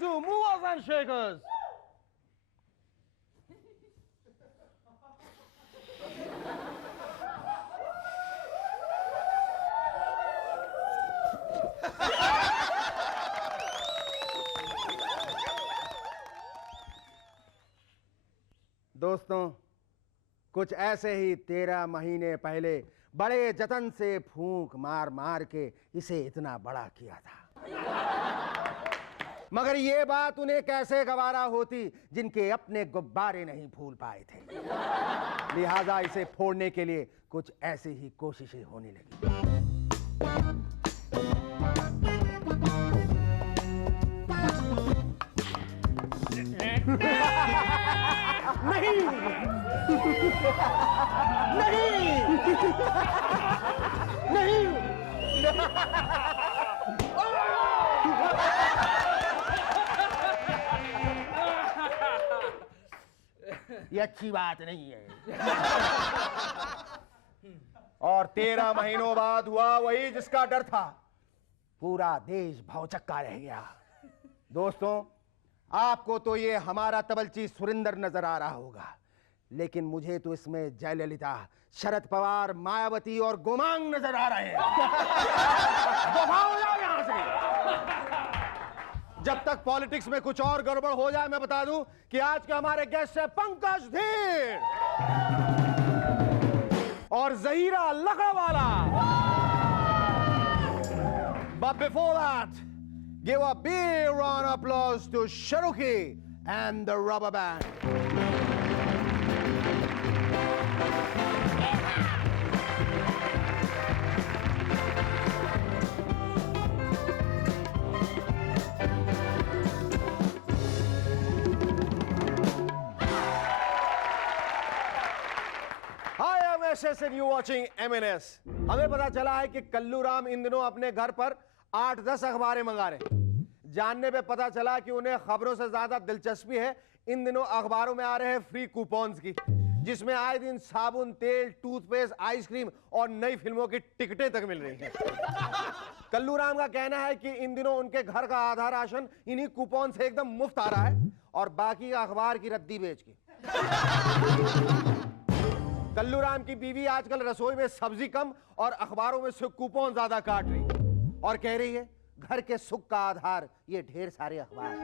Welcome to Movers and Shakers. दोस्तों, कुछ ऐसे ही 13 महीने पहले बड़े जतन से फूंक मार मार के इसे इतना बड़ा किया था। मगर ये बात उन्हें कैसे गवारा होती जिनके अपने गुब्बारे नहीं फूल पाए थे। लिहाजा इसे फोड़ने के लिए कुछ ऐसी ही कोशिशें होने लगी। नहीं नहीं नहीं ये अच्छी बात नहीं है। और 13 महीनों बाद हुआ वही जिसका डर था। पूरा देश भौचक्का रह गया। दोस्तों, आपको तो ये हमारा तबलची सुरिंदर नजर आ रहा होगा, लेकिन मुझे तो इसमें जयललिता, शरद पवार, मायावती और गोमांग नजर आ रहे हैं। दफा हो जाओ यहां से। जब तक पॉलिटिक्स में कुछ और गड़बड़ हो जाए, मैं बता दूं कि आज के हमारे गेस्ट है पंकज धीर और Zahira Lakdawala. But before that, give a big round of applause to Sharuki and the Rubber Band. Hi, I'm SS and you're watching MNS. हमें पता चला है कि कल्लू राम इन दिनों अपने घर पर 8-10 अखबारें मंगा रहे हैं। जानने पे पता चला कि उन्हें खबरों से ज्यादा दिलचस्पी है इन दिनों अखबारों में आ रहे हैं फ्री कूपन्स की, जिसमें आए दिन साबुन, तेल, टूथपेस्ट, आइसक्रीम और नई फिल्मों की टिकटें तक मिल रही हैं। कल्लू राम का कहना है कि इन दिनों उनके घर का आधा राशन इन्हीं कूपन से एकदम मुफ्त आ रहा है और बाकी अखबार की रद्दी बेच के। कल्लू राम की बीवी आजकल रसोई में सब्जी कम और अखबारों में से कूपन ज्यादा काट रही और कह रही है घर के सुख का आधार ये ढेर सारे अखबार।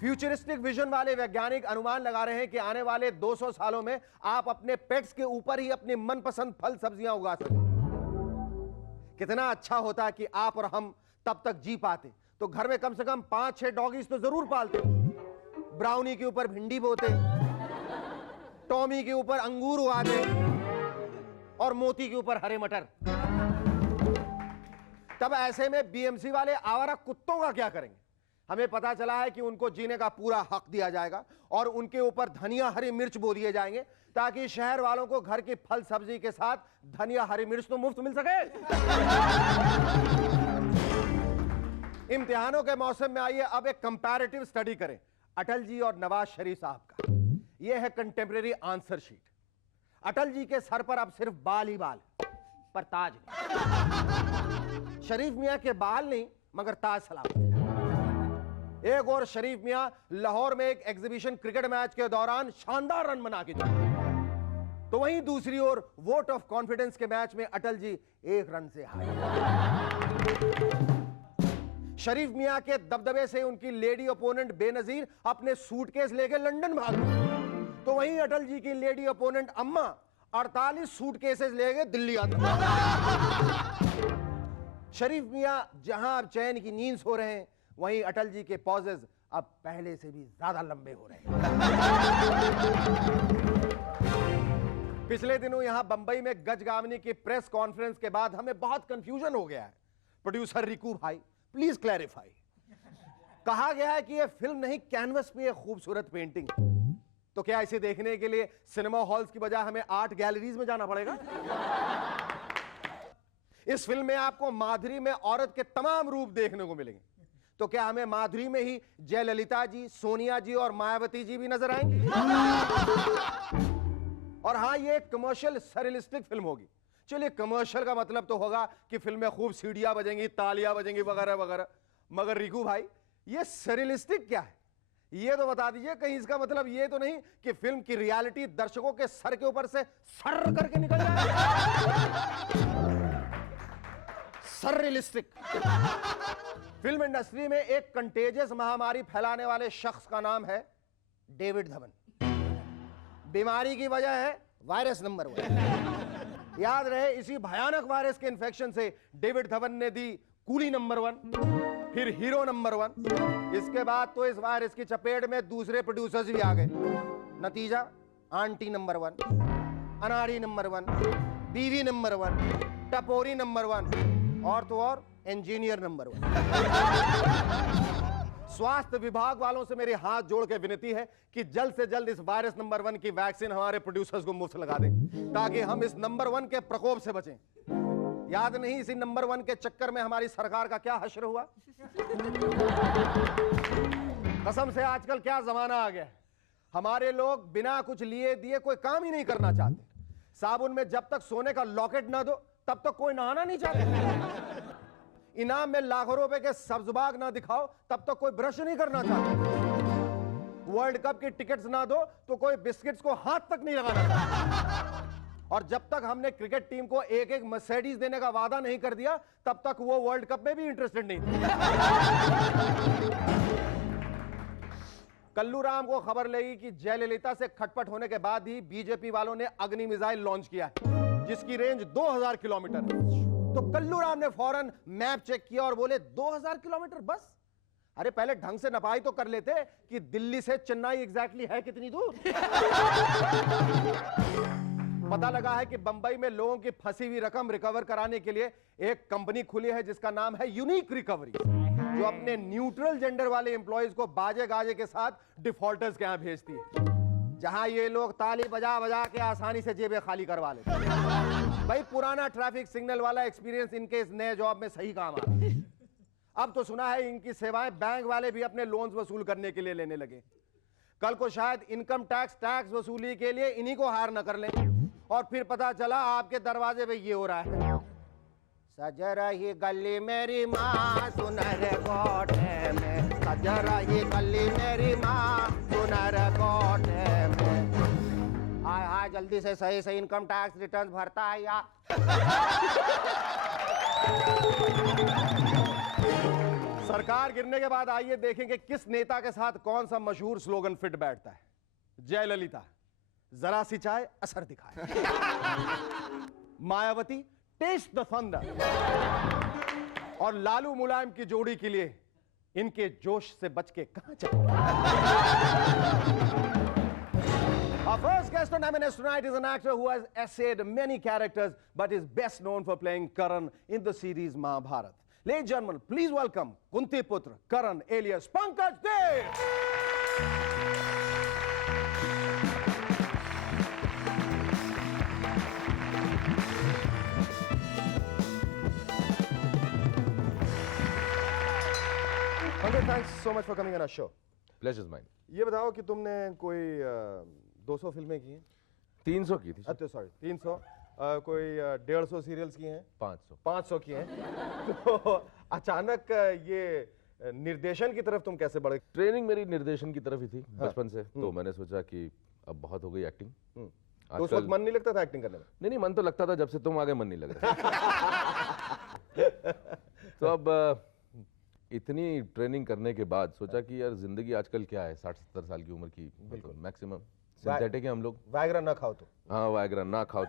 फ्यूचरिस्टिक विजन वाले वैज्ञानिक अनुमान लगा रहे हैं कि आने वाले 200 सालों में आप अपने पेट्स के ऊपर ही अपनी मनपसंद फल सब्जियां उगा सकें। कितना अच्छा होता कि आप और हम तब तक जी पाते तो घर में कम से कम 5-6 डॉगीज तो जरूर पालते। ब्राउनी के ऊपर भिंडी बोते, टॉमी के ऊपर अंगूर उगाते और मोती के ऊपर हरे मटर। तब ऐसे में बीएमसी वाले आवारा कुत्तों का क्या करेंगे? हमें पता चला है कि उनको जीने का पूरा हक दिया जाएगा और उनके ऊपर धनिया हरी मिर्च बो दिए जाएंगे ताकि शहर वालों को घर की फल सब्जी के साथ धनिया हरी मिर्च तो मुफ्त मिल सके। इम्तिहानों के मौसम में आइए अब एक कंपैरेटिव स्टडी करें अटल जी और नवाज शरीफ साहब का। यह है contemporary answer sheet. Atal ji के सर पर अब सिर्फ बाल ही बाल पर ताज नहीं। शरीफ मियां के बाल नहीं मगर ताज सलामत। एक और शरीफ मियां लाहौर में एक एग्जीबिशन क्रिकेट मैच के दौरान शानदार रन बना के जीते, तो वहीं दूसरी ओर वोट ऑफ कॉन्फिडेंस के मैच में अटल जी 1 रन से हारे। शरीफ मियां के दबदबे से उनकी लेडी ओपोनेंट बेनजीर अपने सूटकेस लेकर लंदन भाग गई, तो वहीं अटल जी की लेडी ओपोनेंट अम्मा 48 सूटकेसेस लेके दिल्ली आते। शरीफ मियां जहां अब चैन की नींद सो रहे हैं, वहीं अटल जी के पॉजेज अब पहले से भी ज्यादा लंबे हो रहे हैं। पिछले दिनों यहां बंबई में गजगावनी की प्रेस कॉन्फ्रेंस के बाद हमें बहुत कंफ्यूजन हो गया है। प्रोड्यूसर रिकू भाई प्लीज क्लैरिफाई। कहा गया है कि यह फिल्म नहीं कैनवस पे एक खूबसूरत पेंटिंग, तो क्या इसे देखने के लिए सिनेमा हॉल्स की बजाय हमें आर्ट गैलरीज में जाना पड़ेगा? इस फिल्म में आपको माधुरी में औरत के तमाम रूप देखने को मिलेंगे, तो क्या हमें माधुरी में ही जयललिता जी, सोनिया जी और मायावती जी भी नजर आएंगी? और हां, ये एक कमर्शियल सरियलिस्टिक फिल्म होगी। चलिए, कमर्शियल का मतलब तो होगा कि फिल्म में खूब सीढ़ियां बजेंगी, तालियां बजेंगी वगैरह वगैरह। मगर रिकू भाई, ये सरियलिस्टिक क्या है? ये तो बता दीजिए, कहीं इसका मतलब ये तो नहीं कि फिल्म की रियलिटी दर्शकों के सर के ऊपर से सर करके निकल जाए। सरियलिस्टिक। फिल्म इंडस्ट्री में एक कंटेजियस महामारी फैलाने वाले शख्स का नाम है डेविड धवन। बीमारी की वजह है वायरस नंबर 1। याद रहे, इसी भयानक वायरस के इन्फेक्शन से डेविड धवन ने दी कूली नंबर 1, फिर हीरो नंबर 1। इसके बाद तो इस वायरस की चपेट में दूसरे प्रोड्यूसर्स भी आ गए। नतीजा, आंटी नंबर 1, अनाड़ी नंबर 1, बीवी नंबर 1, टपोरी नंबर 1 और तो और इंजीनियर नंबर 1। स्वास्थ्य विभाग वालों से मेरी हाथ जोड़ के विनती है कि जल्द से जल्द इस वायरस नंबर 1 की वैक्सीन हमारे प्रोड्यूसर्स को मुफ्त लगा दें, ताकि हम इस नंबर 1 के प्रकोप से बचें। याद नहीं, इसी नंबर 1 के चक्कर में हमारी सरकार का क्या हश्र हुआ। कसम से आजकल क्या जमाना आ गया है। हमारे लोग बिना कुछ लिए दिए कोई काम ही नहीं करना चाहते। साबुन में जब तक सोने का लॉकेट ना दो तब तक कोई नहाना नहीं चाहता। इनाम में लाखों रुपए के सब्जबाग ना दिखाओ तब तक कोई ब्रश नहीं करना चाहता। वर्ल्ड कप की टिकट्स ना दो तो कोई बिस्किट्स को हाथ तक नहीं लगाना चाहता। और जब तक हमने क्रिकेट टीम को एक एक मर्सिडीज देने का वादा नहीं कर दिया तब तक वो वर्ल्ड कप में भी इंटरेस्टेड नहीं थे। कल्लू राम को खबर लगी कि जयललिता से खटपट होने के बाद ही बीजेपी वालों ने अग्नि मिसाइल लॉन्च किया है, जिसकी रेंज 2000 किलोमीटर है। तो कल्लू राम ने फौरन मैप चेक किया और बोले 2000 किलोमीटर बस? अरे पहले ढंग से नपाई तो कर लेते कि दिल्ली से चेन्नई एग्जैक्टली है कितनी दूर। पता लगा है कि बंबई में लोगों की फंसी हुई रकम रिकवर कराने के लिए एक कंपनी खुली है जिसका नाम है यूनिक रिकवरी, जो अपने न्यूट्रल जेंडर वाले एम्प्लॉइज को बाजे गाजे के साथ डिफॉल्टर्स के यहां भेजती है, जहां ये लोग ताली बजा बजा के आसानी से जेबें खाली करवा लेते हैं। भाई पुराना ट्रैफिक सिग्नल वाला एक्सपीरियंस इनके इस नए जॉब में सही काम आ रहा है। अब तो सुना है इनकी सेवाएं बैंक वाले भी अपने लोन्स वसूल करने के लिए लेने लगे। कल को शायद इनकम टैक्स वसूली के लिए इन्हीं को हायर न कर लें और फिर पता चला आपके दरवाजे पे ये हो रहा है। सज रही गली मेरी माँ सुनर कोठे में, सज रही गली मेरी माँ सुनर कोठे में। हाय हाय, जल्दी से सही सही इनकम टैक्स रिटर्न भरता है या। सरकार गिरने के बाद आइए देखेंगे किस नेता के साथ कौन सा मशहूर स्लोगन फिट बैठता है। जयललिता, जरा सी चाय असर दिखाए। Mayawati, test the thunder. और लालू मुलायम की जोड़ी के लिए इनके जोश से बच के कहां चले। Our first guest on M&S tonight is an actor who has essayed many characters but is best known for playing Karan in the series Mahabharat. Ladies and gentlemen, please welcome Kunti Putra Karan alias Pankaj Dev. Pankaj, thanks so much for coming on our show. Pleasure's mine. ये बताओ कि तुमने कोई 200 फिल्में की हैं? 300 की थी। अच्छा सॉरी 300। कोई 150 सीरियल्स की हैं? 500 की हैं। तो अचानक ये निर्देशन की तरफ तुम कैसे बढ़े? ट्रेनिंग मेरी निर्देशन की तरफ ही थी बचपन से, तो मैंने सोचा कि अब बहुत हो गई एक्टिंग। तो उस वक्त मन नहीं लगता था एक्टिंग करने में? नहीं, मन तो लगता था, जब से तुम आगे मन नहीं लग रहा। तो अब इतनी ट्रेनिंग करने के बाद सोचा कि यार जिंदगी आजकल क्या है, 60-70 साल की उम्र की मैक्सिमम सिंथेटिक है हम लोग। वायग्रा ना खाओ तो। हाँ, वायग्रा ना खाओ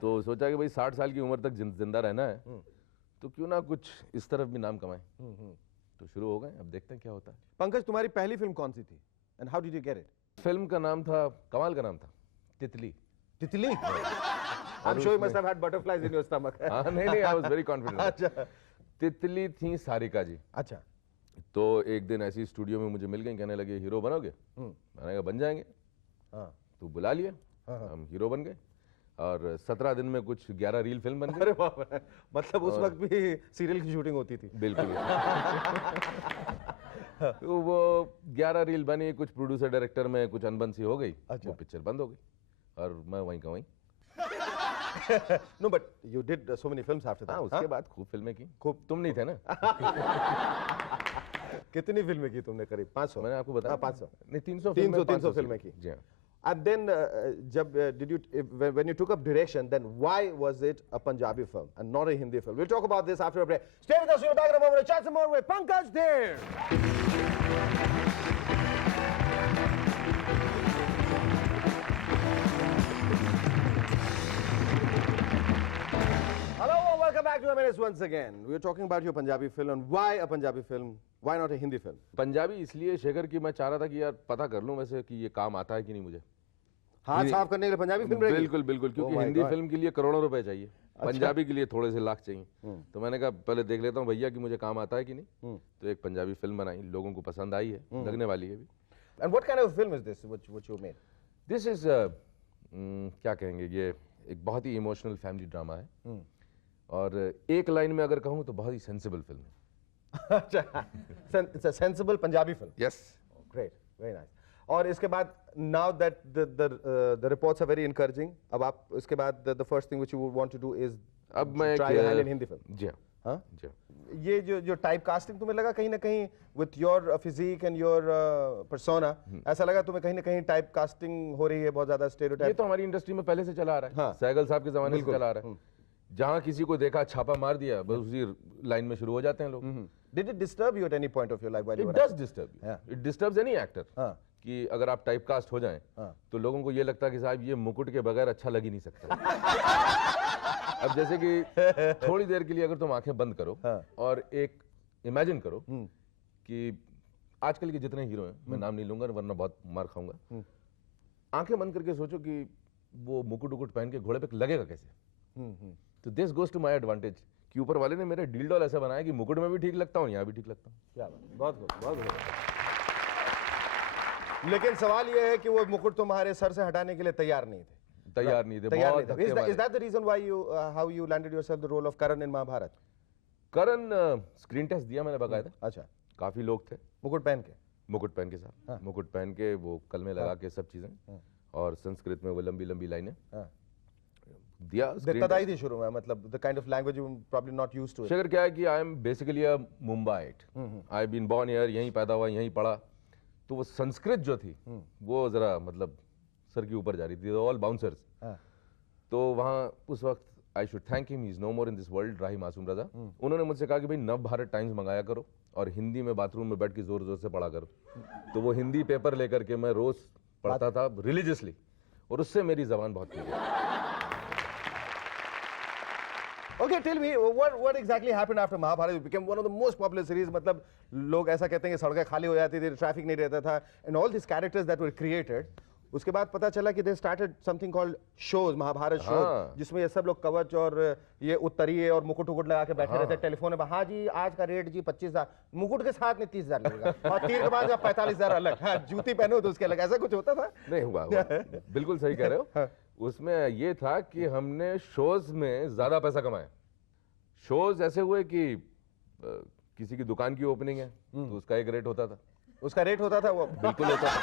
तो सोचा कि भाई 60 साल की उम्र तक जिंदा रहना है, तो क्यों ना कुछ इस तरफ भी नाम कमाएं। तो शुरू हो गए, अब देखते हैं क्या होता है। पंकज, तुम्हारी पहली फिल्म कौन सी थी and how did you get it? Film का नाम था, कमाल का नाम था, तितली। तितली? I'm sure you must have had butterflies in your stomach. हाँ, नहीं, I was very confident. अच्छा। तितली थी सारिका जी। अच्छा। तो एक दिन ऐसी स्टूडियो में मुझे मिल गई, कहने लगे हीरो बनोगे? मैंने कहा बन जाएंगे। हाँ। तो बुला लिया, हम हीरो बन गए और 17 दिन में कुछ 11 रील फिल्म बन गई। अरे बाप रे, मतलब उस वक्त भी सीरियल की शूटिंग होती थी? बिल्कुल। तो वो 11 रील बनी, कुछ प्रोड्यूसर डायरेक्टर में कुछ अनबन सी हो गई। वो पिक्चर बंद हो गई और मैं वहीं का वहीं। No, but you did so many films after that. हाँ उसके बाद खूब फिल्में की खूब। तुम नहीं थे ना कितनी फिल्में की तुमने? करीब 500। मैंने आपको बताया 500 नहीं 300 300 फिल्में की। जी हाँ And then जब did you when you took up direction, then why was it a Punjabi film and not a Hindi film? We'll talk about this after a break. Stay with us. We're back in a moment. Chat some more with Pankaj Dher. Hello and welcome back to M&S once again. We were talking about your Punjabi film and why a Punjabi film, why not a Hindi film? Punjabi इसलिए शेखर कि मैं चाह रहा था कि यार पता कर लूं वैसे कि ये काम आता है कि नहीं मुझे हाथ साफ करने के लिए पंजाबी फिल्म रहेगी? बिल्कुल बिल्कुल क्योंकि Oh my Hindi God. Film के लिए करोड़ों रुपए चाहिए पंजाबी के लिए थोड़े से लाख चाहिए तो मैंने कहा पहले देख लेता हूँ भैया कि मुझे काम आता है कि नहीं तो एक पंजाबी फिल्म बनाई लोगों को पसंद आई है लगने वाली है भी And what kind of film is this which you made? This is क्या कहेंगे ये एक बहुत ही इमोशनल फैमिली ड्रामा है और एक लाइन में अगर कहूँ तो बहुत ही सेंसिबल फिल्म है It's a sensible Punjabi film. Yes Great, very nice. और इसके बाद now that the reports are very encouraging, अब आप इसके बाद the first thing which you would want to do is अब मैं try your hand in Hindi film. जी हाँ हाँ? जी हाँ ये जो टाइप कास्टिंग तुम्हें लगा कहीं ना कहीं with your physique and your persona, ऐसा लगा तुम्हें कहीं ना कहीं टाइप कास्टिंग हो रही है बहुत ज्यादा ये स्टेरियोटाइप? तो हमारी इंडस्ट्री में पहले से चला आ रहा है हाँ। सहगल साहब के जमाने से बिल्कुल। चला आ रहा है जहाँ किसी को देखा छापा मार दिया बस उसी लाइन में शुरू हो जाते हैं लोग Did it disturb you at any point of your life while you it were does disturb Yeah. It disturbs any actor हाँ। कि अगर आप टाइप कास्ट हो जाएं हाँ। तो लोगों को ये लगता है कि साहब ये मुकुट के बगैर अच्छा लग ही नहीं सकता अब जैसे कि थोड़ी देर के लिए अगर तुम आंखें बंद करो हाँ। और एक इमेजिन करो कि आजकल के जितने हीरो हैं मैं नाम नहीं लूंगा वरना बहुत मार खाऊंगा आंखें बंद करके सोचो कि वो मुकुट उकुट पहन के घोड़े पे लगेगा कैसे तो this goes to my advantage कि ऊपर वाले ने मेरे डील डॉल ऐसा बनाया कि मुकुट में भी ठीक लगता हूँ यहाँ भी ठीक लगता हूँ क्या बात, बहुत good, बहुत good. लेकिन सवाल ये है कि वो मुकुट तुम्हारे सर से हटाने के लिए तैयार नहीं थे. तैयार नहीं थे तैयार बहुत नहीं धक्के थे. मारे। Is that the reason why you how you landed yourself the role of Karan in Mahabharat? Karan screen test दिया मैंने बकायदा अच्छा, काफी लोग थे मुकुट पहन के. मुकुट पहन के साथ मुकुट पहन के वो कल में लगा के सब चीजें और संस्कृत में वो लंबी लंबी लाइनें हाँ. दिया screen दिक्कत आई थी शुरू में, मतलब the kind of language you probably not used to it. Shekhar क्या है कि I am basically a Mumbaite I been born here यहीं पैदा हुआ यहीं पढ़ा तो वो संस्कृत जो थी वो जरा मतलब सर के ऊपर जा रही थी ऑल बाउंसर्स हाँ. तो वहाँ उस वक्त I should thank him he is no more in this world Rahi Masoom Raza उन्होंने मुझसे कहा कि भाई नव भारत टाइम्स मंगाया करो और हिंदी में बाथरूम में बैठ के जोर जोर से पढ़ा करो तो वो हिंदी पेपर लेकर के मैं रोज पढ़ता था रिलीजियसली और उससे मेरी जबान बहुत खुल गई Okay, tell me what exactly happened after Mahabharata? It became one of the most popular series. मतलब लोग ऐसा कहते हैं कि सड़कें खाली हो जाती थी, ट्रैफिक नहीं रहता था, and all these characters that were created. उसके बाद पता चला कि they started something called shows, Mahabharat shows, हाँ। जिसमें ये सब लोग कवच और ये उत्तरीय और मुकुट उकुट लगा के बैठे रहते हैं टेलीफोन में. हाँ जी, आज का रेट जी 25,000, मुकुट के साथ में 30,000 लगेगा और तीर के बाद 45,000 अलग. हाँ, जूती पहनो तो उसके अलग. ऐसा कुछ होता था? नहीं हुआ बिल्कुल सही कह रहे हो उसमें ये था कि हमने शोज में ज्यादा पैसा कमाया शोज ऐसे हुए कि किसी की दुकान की ओपनिंग है तो उसका एक रेट होता था उसका रेट होता था वो? बिल्कुल होता था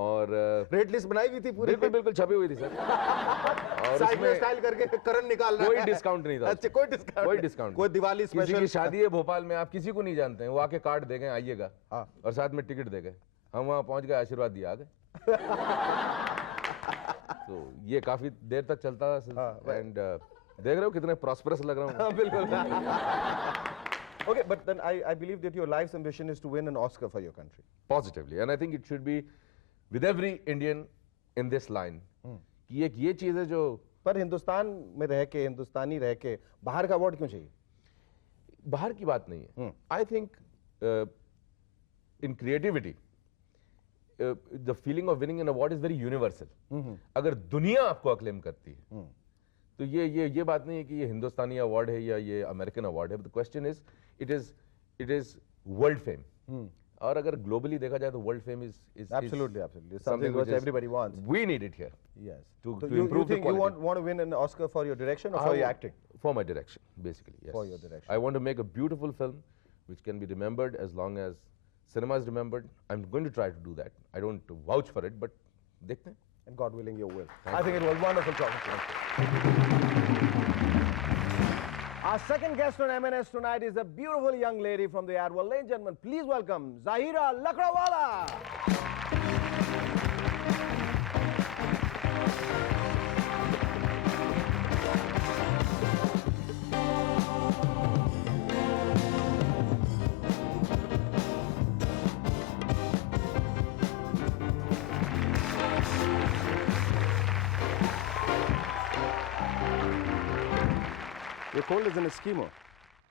और रेट लिस्ट बनाई हुई थी पूरी? बिल्कुल बिल्कुल छपी हुई थी सर और साइड में उसमें स्टाइल करके करण निकाल रहा कोई है. डिस्काउंट नहीं था अच्छा, कोई डिस्काउंट? कोई डिस्काउंट कोई दिवाली किसी की स्पेशल? शादी है भोपाल में आप किसी को नहीं जानते हैं वो आके कार्ड दे गए आइएगा हाँ. और साथ में टिकट दे गए हम वहाँ पहुंच गए आशीर्वाद दिया आ गए तो ये काफी देर तक चलता था एंड देख रहे हो कितने प्रॉस्परस लग रहा हूँ हाँ, बिल्कुल. Okay, but then I believe that your life's ambition is to win an Oscar for your country. positively and I think it should be with every Indian in this line कि एक ये चीज है जो पर हिंदुस्तान में रह के, हिंदुस्तानी रह के बाहर का अवार्ड क्यों चाहिए? बाहर की बात नहीं है I think in creativity the feeling of winning an award is very universal अगर दुनिया आपको अक्लेम करती है तो ये बात नहीं है कि ये हिंदुस्तानी अवार्ड है या ये अमेरिकन अवार्ड है the question is it is world fame और अगर ग्लोबली देखा जाए तो world fame is Absolutely. It's something which everybody wants. we need it here Yes. to So improve you the think you quality. want to win an Oscar for your direction or for your acting? For my direction, basically, yes. For your direction. I want to make a beautiful film which can be remembered as long as cinema is remembered. I'm going to try to do that. I don't vouch for it, but देखते हैं. and God willing, you will. I think it was wonderful talking to you. Our second guest on MNS tonight is a beautiful young lady from the Adwell. Ladies and gentlemen, please welcome Zahira Lakrawala. You're cold as an Eskimo.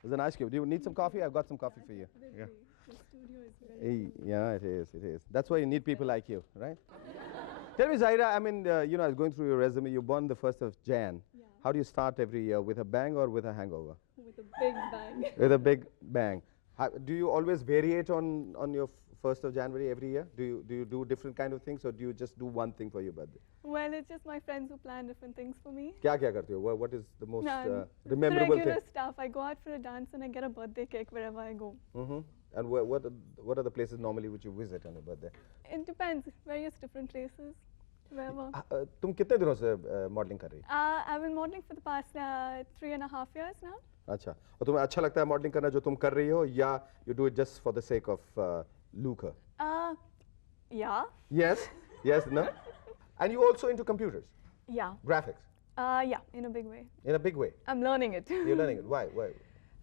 As an ice cube. Do you need some coffee? I've got some coffee for you. Yeah. The studio is very Yeah, it is. It is. That's why you need people like you, right? Tell me, Zahira, I mean, I was going through your resume. You born the 1st of Jan. Yeah. How do you start every year? With a bang or with a hangover? with a big bang. With a big bang. Do you always variate on your 1st of January every year? Do you do different kind of things, or do you just do one thing for your birthday? Well, it's just my friends who plan different things for me. क्या करते हो? What is the most None. The rememberable regular thing? stuff. I go out for a dance and I get a birthday cake wherever I go. And what are the places normally which you visit on your birthday? It depends. Various different places. Wherever. तुम कितने दिनों से modelling कर रही हो? I've been modeling for the past 3.5 years now. अच्छा, और तुम्हें अच्छा लगता है मॉडलिंग करना जो तुम कर रही हो, या you do it just for the sake of lucre? Yeah. Yes, yes, no? And you also into computers, Yeah. graphics, Yeah, in a big way. in a big way. I'm learning it. You're learning it. Why?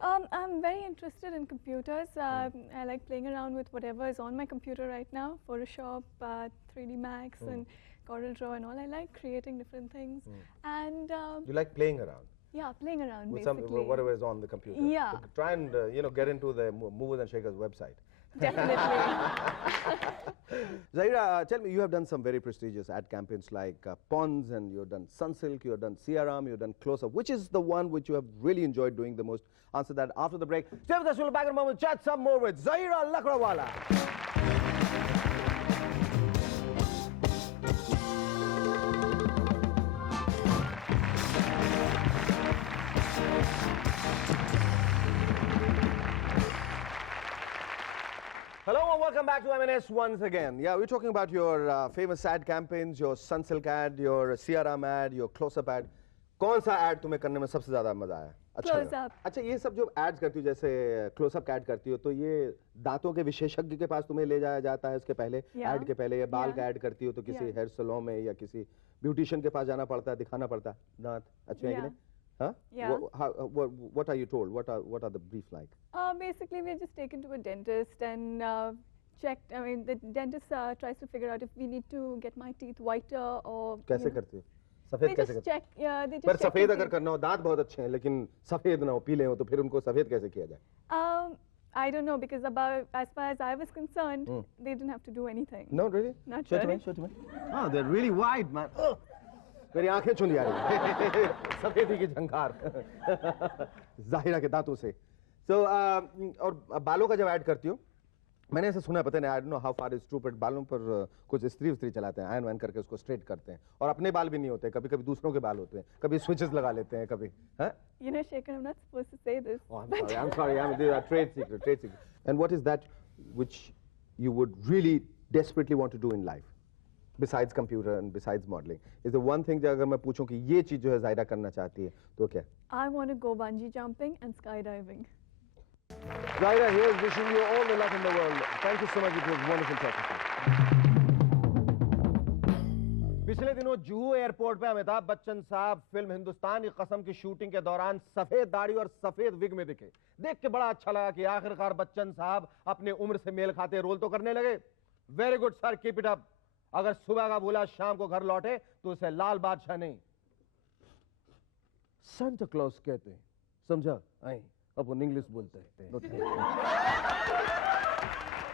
I'm very interested in computers. I like playing around with whatever is on my computer right now. Photoshop, 3D Max, and CorelDRAW and all. I like creating different things. And You like playing around yeah, playing around with basically. whatever is on the computer. Yeah. So try and get into the Movers and Shakers website. Definitely. Zahira, tell me, you have done some very prestigious ad campaigns like Pond's, and you've done Sunsilk, you've done Siaram, you've done Close Up. Which is the one which you have really enjoyed doing the most? Answer that after the break. Stay with us, we'll be back in a moment. Chat some more with Zahira Lakrawala. Hello and welcome back to MNS once again. Yeah, we're talking about your famous ad campaigns, your Sunsilk ad, your Siaram ad, your Close-Up ad. कौन सा ad तुम्हें करने में सबसे ज़्यादा मज़ा आया? अच्छा Close लगा? Up. अच्छा, ये सब जो ads करती हो, जैसे Close-Up का ad करती हो, तो ये दांतों के विशेषज्ञ के पास तुम्हें ले जाया जाता है उसके पहले, Yeah. ad के पहले, या बाल Yeah. का ad करती हो तो किसी Yeah. हेयर सैलून में या किसी ब्यूटिशियन के पास जाना पड़ता है, दिखाना पड़ता है दांत अच्छे हैं कि Yeah. नहीं? Huh? Yeah. What are you told? What are the brief like? Basically, we're just taken to a dentist and checked. I mean, the dentist tries to figure out if we need to get my teeth whiter or. कैसे करती हो? सफेद They कैसे just करती हो? check. Yeah, they just पर check. सफेद your अगर teeth. करना हो, दांत बहुत अच्छे हैं लेकिन सफेद ना हो, पीले हो, तो फिर उनको सफेद कैसे किया जाए? I don't know because as far as I was concerned, they didn't have to do anything. No, really? Not Show it to really. me, show it to me. Oh, they're really wide, man. Oh. मेरी आंखें चुन लिया सफेदी की झंकार जाहिरा के दांतों से. So और बालों का जब ऐड करती हो, मैंने ऐसा सुना है, पता नहीं, I don't know how far it's true, but बालों पर कुछ इस्त्री चलाते हैं, आयन वायन करके उसको स्ट्रेट करते हैं, और अपने बाल भी नहीं होते, कभी कभी दूसरों के बाल होते हैं, कभी स्विचेस लगा लेते हैं, कभी हैं? You know, Shekhar, I'm not supposed to say this. Oh, I'm sorry. These are trade secret. And what is that which you would really desperately want to do in life, besides computer and besides modeling? Is the one thing that अगर मैं पूछूं कि ये चीज जो है ज़ाहिरा करना चाहती है, तो क्या? I want to go bungee jumping and skydiving. Zahira here is wishing you all the luck in the world. Thank you so much. It was wonderful talking to you. पिछले दिनों जुहू एयरपोर्ट पे अमिताभ बच्चन साहब फिल्म हिंदुस्तान की कसम की shooting के दौरान सफेद दाढ़ी और सफेद विग में दिखे. देख के बड़ा अच्छा लगा कि आखिरकार बच्चन साहब अपने उम्र से मेल खाते रोल तो करने लगे. Very good sir, keep it up. अगर सुबह का भूला शाम को घर लौटे तो उसे लाल बादशाह नहीं, सांता क्लॉज कहते हैं, समझा? आई अपन इंग्लिश बोलते हैं.